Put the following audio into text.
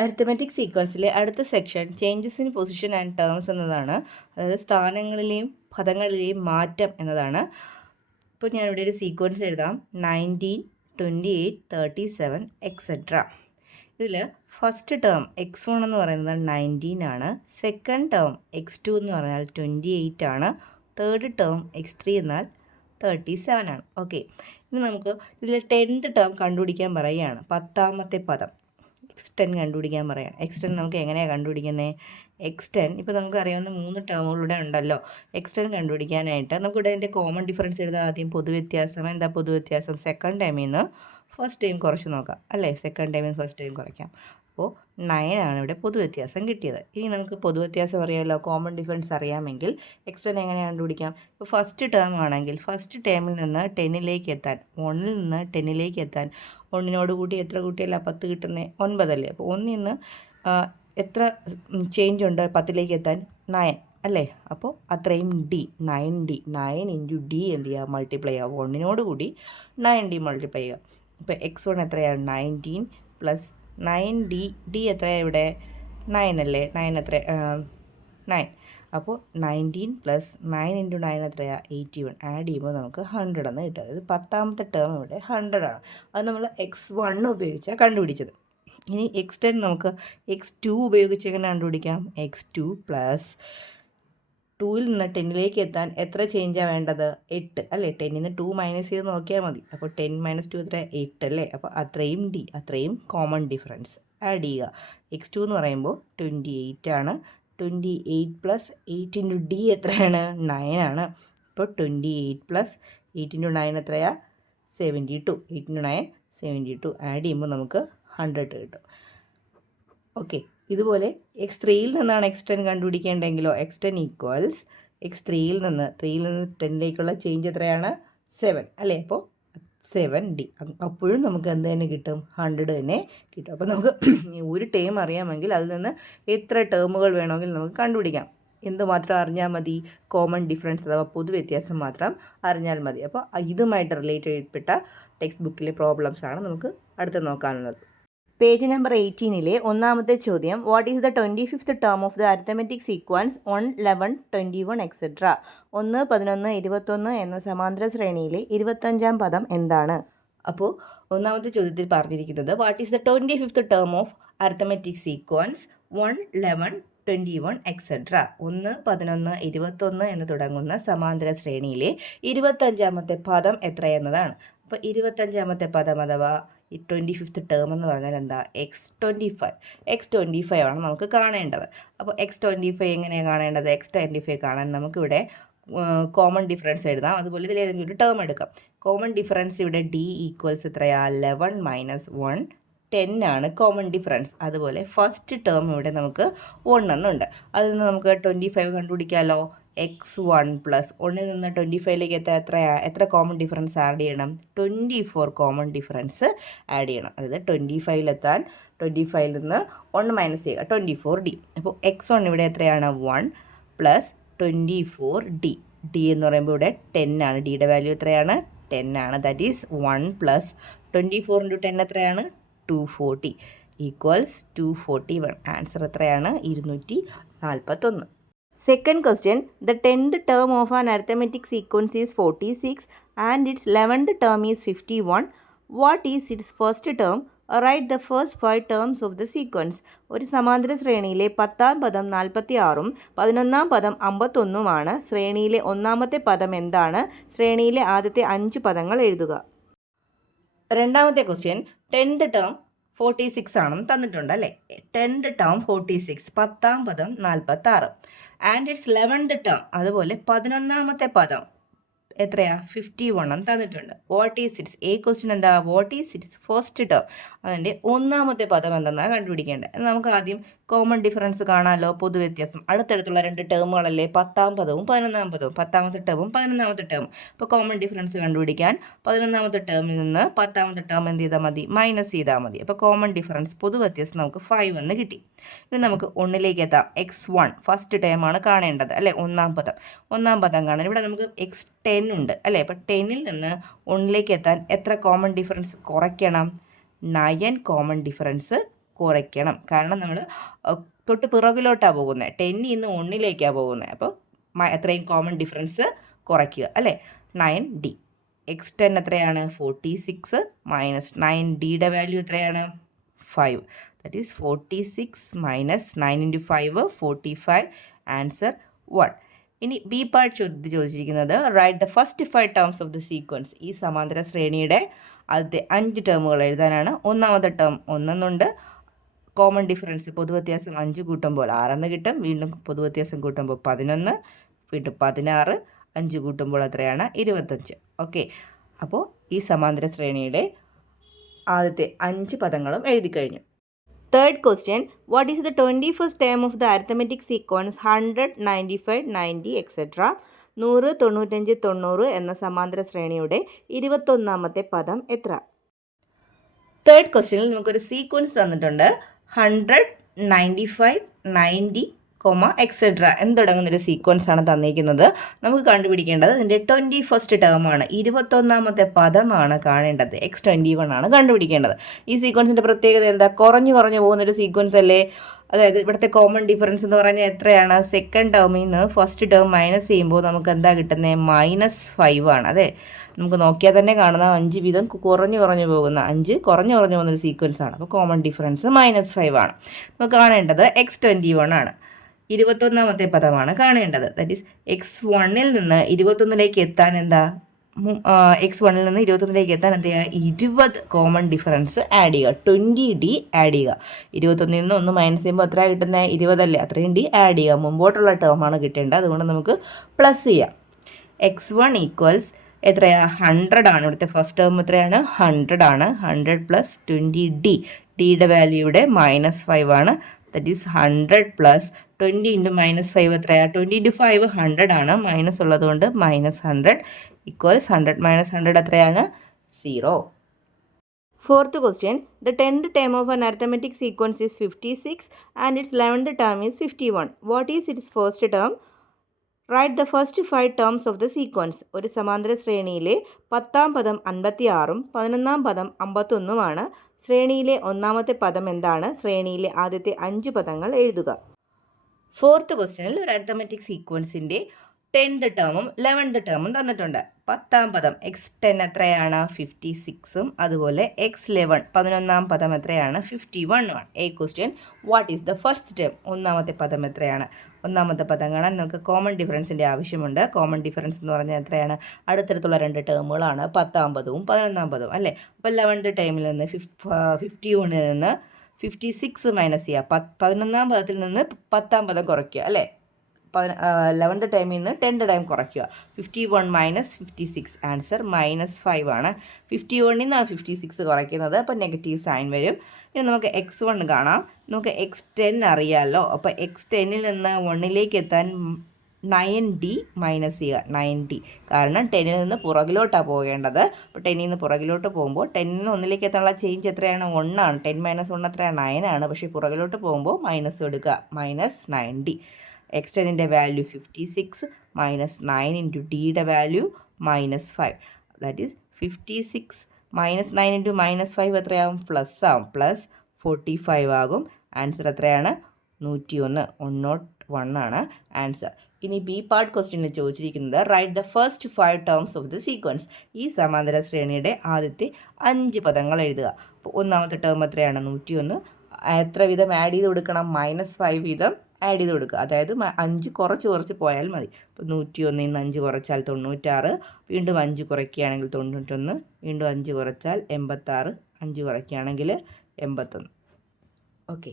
Arithmetic സീക്വൻസിലെ അടുത്ത section changes in position and terms എന്നതാണ്. അതായത് സ്ഥാനങ്ങളിലെയും പദങ്ങളിലെയും മാറ്റം എന്നതാണ്. ഇപ്പോൾ ഞാനിവിടെ ഒരു സീക്വൻസ് എഴുതാം. 19, 28, 37 എക്സെട്ര. ഇതിൽ ഫസ്റ്റ് ടേം x1 എന്ന് പറയുന്നത് 19 ആണ്. സെക്കൻഡ് ടേം x2 എന്ന് പറഞ്ഞാൽ 28 ആണ്. തേർഡ് ടേം x3 എന്നാൽ 37 ആണ്. ഓക്കെ, ഇനി നമുക്ക് ഇതിൽ 10th ടേം കണ്ടുപിടിക്കാൻ പറയുകയാണ്. 10ാമത്തെ പദം x10 കണ്ടുപിടിക്കാൻ പറയാം. x10 നമുക്ക് എങ്ങനെയാണ് കണ്ടുപിടിക്കുന്നത്? x10 ഇപ്പോൾ നമുക്ക് അറിയാവുന്ന 3 ടേമുകളുടെ ഉണ്ടല്ലോ. x10 കണ്ടുപിടിക്കാനായിട്ട് നമുക്കിവിടെ അതിൻ്റെ കോമൺ ഡിഫറൻസ് എഴുതാം. ആദ്യം പൊതുവ്യത്യാസം. എന്താ പൊതുവ്യത്യാസം? സെക്കൻഡ് ടൈമിൽ നിന്ന് ഫസ്റ്റ് ടൈം കുറച്ച് നോക്കാം അല്ലേ. സെക്കൻഡ് ടൈമിൽ നിന്ന് ഫസ്റ്റ് ടൈം കുറയ്ക്കാം. അപ്പോൾ 9 ആണ് ഇവിടെ പൊതുവ്യത്യാസം കിട്ടിയത്. ഇനി നമുക്ക് പൊതുവ്യത്യാസം അറിയാമല്ലോ, കോമൺ ഡിഫറൻസ് അറിയാമെങ്കിൽ x10 എങ്ങനെ കണ്ടുപിടിക്കാം? ഇപ്പോൾ ഫസ്റ്റ് ടേം ആണെങ്കിൽ ഫസ്റ്റ് ടേമിൽ നിന്ന് 10ലേക്ക് എത്താൻ, 1ൽ നിന്ന് 10ലേക്ക് എത്താൻ 1നോട് കൂട്ടി എത്ര കൂട്ടിയല്ല 10 കിട്ടുന്നത്? 9 അല്ലേ. അപ്പോൾ 1ൽ നിന്ന് എത്ര ചേഞ്ച് ഉണ്ട് 10ലേക്ക് എത്താൻ? 9 അല്ലേ. അപ്പോൾ അത്രയും d, 9d, 9 × d എന്ത് ചെയ്യുക? മൾട്ടിപ്ലൈ ചെയ്യുക. 1നോട് കൂടി 9d മൾട്ടിപ്ലൈ ചെയ്യുക. ഇപ്പോൾ x1 എത്രയാണ്? 19 പ്ലസ് 9d. d എത്രയാണ് ഇവിടെ? 9 അല്ലേ. 9 എത്ര? 9. അപ്പോൾ 19 പ്ലസ് 9 × 9 എത്രയാണ്? 81. ആഡ് ചെയ്യുമ്പോൾ നമുക്ക് 100 എന്ന് കിട്ടും. അതായത് 10ാമത്തെ ടേം ഇവിടെ 100 ആണ്. അത് നമ്മൾ x1 ഉപയോഗിച്ചാണ് കണ്ടുപിടിച്ചത്. ഇനി x10 നമുക്ക് x2 ഉപയോഗിച്ച് എങ്ങനെ കണ്ടുപിടിക്കാം? x2 പ്ലസ് 2ൽ നിന്ന് 10ലേക്ക് എത്താൻ എത്ര ചേഞ്ചാണ് വേണ്ടത്? 8 അല്ലേ. 10ൽ നിന്ന് 2 മൈനസ് ചെയ്ത് നോക്കിയാൽ മതി. അപ്പോൾ 10 - 2 എത്ര? 8 അല്ലേ. അപ്പോൾ അത്രയും d, അത്രയും കോമൺ ഡിഫറൻസ് ആഡ് ചെയ്യുക. x2 എന്ന് പറയുമ്പോൾ 28 ആണ്. 28 പ്ലസ് 8 × d എത്രയാണ്? 9 ആണ്. അപ്പോൾ 28 പ്ലസ് 8 × 9 എത്രയാണ്? 72. 8 × 9 72. ആഡ് ചെയ്യുമ്പോൾ നമുക്ക് 100 കിട്ടും. ഓക്കെ, ഇതുപോലെ x3യിൽ നിന്നാണ് x10 കണ്ടുപിടിക്കേണ്ടെങ്കിലോ x10 ഈക്വൽസ് x3യിൽ നിന്ന് 10ലേക്കുള്ള ചേഞ്ച് എത്രയാണ്? 7 അല്ലേ. അപ്പോൾ 7d. അപ്പോഴും നമുക്ക് എന്ത് തന്നെ കിട്ടും? 100 തന്നെ കിട്ടും. അപ്പോൾ നമുക്ക് ഒരു ടേം അറിയാമെങ്കിൽ അതിൽ നിന്ന് എത്ര ടേമുകൾ വേണമെങ്കിൽ നമുക്ക് കണ്ടുപിടിക്കാം. എന്തുമാത്രം അറിഞ്ഞാൽ മതി? കോമൺ ഡിഫറൻസ് അഥവാ പൊതുവ്യത്യാസം മാത്രം അറിഞ്ഞാൽ മതി. അപ്പോൾ ഇതുമായിട്ട് റിലേറ്റ് ചെയ്യപ്പെട്ട ടെക്സ്റ്റ് ബുക്കിലെ പ്രോബ്ലംസ് ആണ് നമുക്ക് അടുത്ത് നോക്കാനുള്ളത്. പേജ് നമ്പർ 18ലെ ഒന്നാമത്തെ ചോദ്യം, what is the 25th term of the arithmetic sequence 1, 11, 21 etcetera. 1, 11, 21 എന്ന സമാന്തര ശ്രേണിയിലെ 25ാം പദം എന്താണ്? അപ്പോൾ ഒന്നാമത്തെ ചോദ്യത്തിൽ പറഞ്ഞിരിക്കുന്നത് what is the 25th term of arithmetic sequence 1, 11, 21 etcetera. 1, 11, 21 എന്ന് തുടങ്ങുന്ന സമാന്തര ശ്രേണിയിലെ 25ാമത്തെ പദം എത്രയെന്നതാണ്. അപ്പോൾ 25ാമത്തെ പദം അഥവാ 25th ടേം എന്ന് പറഞ്ഞാൽ എന്താ? x25 ആണ് നമുക്ക് കാണേണ്ടത്. അപ്പോൾ x25 എങ്ങനെയാണ് കാണേണ്ടത്? x25 കാണാൻ നമുക്കിവിടെ കോമൺ ഡിഫറൻസ് എഴുതാം. അതുപോലെ ഇതിൽ ഏതെങ്കിലും ഒരു ടേം എടുക്കാം. കോമൺ ഡിഫറൻസ് ഇവിടെ d ഈക്വൽസ് എത്രയാ? 11 - 1 10 ആണ് കോമൺ ഡിഫറൻസ്. അതുപോലെ ഫസ്റ്റ് ടേം ഇവിടെ നമുക്ക് 1 എന്നുണ്ട്. അതിൽ നിന്ന് നമുക്ക് 25 കണ്ടുപിടിക്കാമല്ലോ. x1 പ്ലസ് 1ൽ നിന്ന് 25ലേക്ക് എത്ര കോമൺ ഡിഫറൻസ് ആഡ് ചെയ്യണം? 24 കോമൺ ഡിഫറൻസ് ആഡ് ചെയ്യണം. അതായത് 25ലെത്താൻ 25ൽ നിന്ന് 1 മൈനസ് ചെയ്യുക, 24d. അപ്പോൾ x1 ഇവിടെ എത്രയാണ്? 1 പ്ലസ് 24d. d എന്ന് പറയുമ്പോൾ ഇവിടെ 10 ആണ്. ഡിയുടെ വാല്യൂ എത്രയാണ്? 10 ആണ്. ദാറ്റ് ഈസ് 1 പ്ലസ് 24 × 10 എത്രയാണ്? 240 ഈക്വൽസ് 241. ആൻസർ എത്രയാണ്? 241. Second question, the 10th term of an arithmetic sequence is 46 and its 11th term is 51. What is its first term? Write the first 5 terms of the sequence. ഒരു സമാന്തര ശ്രേണിയിലെ 10ാം പദം 46ഉം 11ാം പദം 51ഉമാണ്. ശ്രേണിയിലെ ഒന്നാമത്തെ പദം എന്താണ്? ശ്രേണിയിലെ ആദ്യത്തെ 5 പദങ്ങൾ എഴുതുക. രണ്ടാമത്തെ ക്വസ്റ്റ്യൻ, 10th ടേം 46 ആണെന്ന് തന്നിട്ടുണ്ട് അല്ലേ. 10th ടേം 46, 10ാം പദം 46. ആൻഡ് ഇറ്റ്സ് 11th ടേം, അതുപോലെ 11ാമത്തെ പദം എത്രയാ? 51 എന്ന് തന്നിട്ടുണ്ട്. What is its? A question എന്താ? What is its first term? അതിൻ്റെ ഒന്നാമത്തെ പദം എന്തെന്നാണ് കണ്ടുപിടിക്കേണ്ടത്. നമുക്ക് ആദ്യം കോമൺ ഡിഫറൻസ് കാണാമല്ലോ, പൊതുവ്യത്യാസം. അടുത്തടുത്തുള്ള 2 ടേമുകളല്ലേ, 10ാം പദവും 11ാം പദവും. 10ാമത്തെ ടേമും 11ാമത്തെ ടേമും. അപ്പോൾ കോമൺ ഡിഫറൻസ് കണ്ടുപിടിക്കാൻ 11ാമത്തെ ടേമിൽ നിന്ന് 10ാമത്തെ ടേം എന്ത് ചെയ്താൽ മതി? മൈനസ് ചെയ്താൽ മതി. അപ്പോൾ കോമൺ ഡിഫറൻസ് പൊതുവ്യത്യാസം നമുക്ക് 5 എന്ന് കിട്ടി. ഇനി നമുക്ക് 1ലേക്ക് എത്താം. x1 ഫസ്റ്റ് ടേമാണ് കാണേണ്ടത് അല്ലേ, ഒന്നാം പദം കാണാൻ. ഇവിടെ നമുക്ക് x10 ഉണ്ട് അല്ലേ. അപ്പോൾ 10ൽ നിന്ന് 1ലേക്ക് എത്താൻ എത്ര കോമൺ ഡിഫറൻസ് കുറയ്ക്കണം? 9 കോമൺ ഡിഫറൻസ് കുറയ്ക്കണം. കാരണം നമ്മൾ തൊട്ട് പിറകിലോട്ടാണ് പോകുന്നത്, 10 നിന്ന് 1ലേക്കാണ് പോകുന്നത്. അപ്പോൾ എത്രയും കോമൺ ഡിഫറൻസ് കുറയ്ക്കുക അല്ലേ. 9D. x10 എത്രയാണ്? 46 മൈനസ് 9Dയുടെ വാല്യൂ എത്രയാണ്? 5. That is 46 minus 9 into 5 45. Answer 1. ഇനി ബി പാർട്ട് ചോദിച്ചിരിക്കുന്നത് write the first 5 terms of the sequence. ഈ സമാന്തര ശ്രേണിയുടെ ആദ്യത്തെ 5 ടേമുകൾ എഴുതാനാണ്. ഒന്നാമത്തെ ടേം 1 എന്നുണ്ട്. കോമൺ ഡിഫറൻസ് പൊതുവ്യത്യാസം 5 കൂട്ടുമ്പോൾ 6 എന്ന് കിട്ടും. വീണ്ടും പൊതുവ്യത്യാസം കൂട്ടുമ്പോൾ 11, വീണ്ടും 16, 5 കൂട്ടുമ്പോൾ എത്രയാണ്? 25. ഓക്കെ, അപ്പോൾ ഈ സമാന്തര ശ്രേണിയുടെ ആദ്യത്തെ 5 പദങ്ങളും എഴുതി കഴിഞ്ഞു. Third question, what is the 21st term of the arithmetic sequence 100, 95, 90 etcetera? 100, 95, 90 എന്ന സമാന്തര ശ്രേണിയുടെ 21ാമത്തെ പദം എത്ര? തേർഡ് ക്വസ്റ്റ്യനിൽ നമുക്കൊരു സീക്വൻസ് തന്നിട്ടുണ്ട്. 100, 95, 90, എക്സെട്ര എന്ന് തുടങ്ങുന്നൊരു സീക്വൻസ് ആണ് തന്നിരിക്കുന്നത്. നമുക്ക് കണ്ടുപിടിക്കേണ്ടത് ഇതിൻ്റെ 21st ടേമാണ്, 21ാമത്തെ പദമാണ് കാണേണ്ടത്. x21 ആണ് കണ്ടുപിടിക്കേണ്ടത്. ഈ സീക്വൻസിൻ്റെ പ്രത്യേകത എന്താ? കുറഞ്ഞു പോകുന്നൊരു സീക്വൻസ് അല്ലേ. അതായത് ഇവിടുത്തെ കോമൺ ഡിഫറൻസ് എന്ന് പറഞ്ഞാൽ എത്രയാണ്? സെക്കൻഡ് ടേമിൽ നിന്ന് ഫസ്റ്റ് ടേം മൈനസ് ചെയ്യുമ്പോൾ നമുക്ക് എന്താ കിട്ടുന്നത്? -5 ആണ്. അതെ, നമുക്ക് നോക്കിയാൽ തന്നെ കാണുന്ന 5 വീതം കുറഞ്ഞു പോകുന്ന 5 കുറഞ്ഞു പോകുന്നൊരു സീക്വൻസ് ആണ്. അപ്പോൾ കോമൺ ഡിഫറൻസ് -5 ആണ്. നമുക്ക് കാണേണ്ടത് x21 ആണ്. 21ാമത്തെ പദമാണ് കാണേണ്ടത്. ദാറ്റ് ഈസ് x1ൽ നിന്ന് 21ലേക്ക് എത്താൻ എന്താ? x1ൽ നിന്ന് 21ലേക്ക് എത്താൻ എന്ത് ചെയ്യുക? 20 കോമൺ ഡിഫറൻസ് ആഡ് ചെയ്യുക, 20D ആഡ് ചെയ്യുക. 21ൽ നിന്ന് 1 മൈനസ് ചെയ്യുമ്പോൾ എത്ര കിട്ടുന്നത്? 20 അല്ലേ. അത്രയും D ആഡ് ചെയ്യുക. മുമ്പോട്ടുള്ള ടേമാണ് കിട്ടേണ്ടത്, അതുകൊണ്ട് നമുക്ക് പ്ലസ് ചെയ്യാം. x1 ഈക്വൽസ് എത്രയാ? 100 ആണ്. ഇവിടുത്തെ ഫസ്റ്റ് ടേം എത്രയാണ്? 100 ആണ്. 100 പ്ലസ് 20D. ഡിയുടെ വാല്യൂ ഇവിടെ -5 ആണ്. ദറ്റ് ഈസ് 100 പ്ലസ് 20 ഇൻറ്റു -5 എത്രയാണ്? 20 ഇൻറ്റു 5 100 ആണ്. മൈനസ് ഉള്ളതുകൊണ്ട് -100 ഈക്വൽസ് 100 - 100 എത്രയാണ്? 0. Fourth question, the 10th term of an arithmetic sequence is 56 and its 11th term is 51. What is its first term? Write the first 5 terms of the sequence. ഒരു സമാന്തര ശ്രേണിയിലെ 10ാം പദം 56ഉം 11ാം പദം 51ഉമാണ്. ശ്രേണിയിലെ ഒന്നാമത്തെ പദം എന്താണ്? ശ്രേണിയിലെ ആദ്യത്തെ 5 പദങ്ങൾ എഴുതുക. ഫോർത്ത് ക്വസ്റ്റ്യനിൽ ഒരു അരിത്തമെറ്റിക് സീക്വൻസിൻ്റെ 10th ടേമും 11th ടേമും തന്നിട്ടുണ്ട്. 10ാം പദം x10 എത്രയാണ്? 56ഉം അതുപോലെ x11 11ാം പദം എത്രയാണ്? 51ഉമാണ്. A question, what is the first term? ഒന്നാമത്തെ പദം എത്രയാണ്? ഒന്നാമത്തെ പദം കാണാൻ നമുക്ക് കോമൺ ഡിഫറൻസിൻ്റെ ആവശ്യമുണ്ട്. കോമൺ ഡിഫറൻസ് എന്ന് പറഞ്ഞാൽ എത്രയാണ്? അടുത്തടുത്തുള്ള 2 ടേമുകളാണ് 10ാം പദവും 11ാം പദവും അല്ലേ. അപ്പോൾ 11th ടേമിൽ നിന്ന് 51ൽ നിന്ന് 56 മൈനസ് ചെയ്യുക. 11ാം പദത്തിൽ നിന്ന് 10ാം പദം കുറയ്ക്കുക അല്ലേ. 11th ടൈമിൽ നിന്ന് 10th ടൈം കുറയ്ക്കുക. 51 മൈനസ് 56, ആൻസർ -5 ആണ്. 51ൽ നിന്നാണ് 56 കുറയ്ക്കുന്നത്, അപ്പോൾ നെഗറ്റീവ് സൈൻ വരും. ഇനി നമുക്ക് x1 കാണാം. നമുക്ക് x10 അറിയാമല്ലോ. അപ്പോൾ x10ൽ നിന്ന് 1ലേക്ക് എത്താൻ 9D മൈനസ് ചെയ്യുക. 9D, കാരണം 10ൽ നിന്ന് പുറകിലോട്ടാണ് പോകേണ്ടത്. അപ്പോൾ 10ൽ നിന്ന് പുറകിലോട്ട് പോകുമ്പോൾ 10ൽ നിന്ന് 1ലേക്ക് എത്താനുള്ള ചേഞ്ച് എത്രയാണ്? 1 ആണ്. 10 - 1 എത്രയാണ്? 9 ആണ്. പക്ഷേ പുറകിലോട്ട് പോകുമ്പോൾ മൈനസ് എടുക്കുക, -9D. x10ൻ്റെ വാല്യൂ 56 മൈനസ് 9 ഇൻറ്റു ഡിയുടെ വാല്യൂ -5. ദാറ്റ് ഈസ് 56 -9 ഇൻറ്റു -5 എത്രയാവും? പ്ലസ് ആവും. പ്ലസ് 45 ആകും. ആൻസർ എത്രയാണ്? 101 ആണ് ആൻസർ. ഇനി ബി പാർട്ട് ക്വസ്റ്റ്യനിൽ ചോദിച്ചിരിക്കുന്നത് write the first 5 terms of the sequence. ഈ സമാന്തര ശ്രേണിയുടെ ആദ്യത്തെ 5 പദങ്ങൾ എഴുതുക. അപ്പോൾ ഒന്നാമത്തെ ടേം എത്രയാണ്? 101. എത്ര വീതം ആഡ് ചെയ്ത് കൊടുക്കണം? -5 വീതം ആഡ് ചെയ്ത് കൊടുക്കുക. അതായത് 5 കുറച്ച് പോയാൽ മതി. ഇപ്പോൾ 101ൽ നിന്ന് 5 കുറച്ചാൽ 96, വീണ്ടും 5 കുറയ്ക്കുകയാണെങ്കിൽ 91, വീണ്ടും 5 കുറച്ചാൽ 86, 5 കുറയ്ക്കുകയാണെങ്കിൽ 81. ഓക്കെ.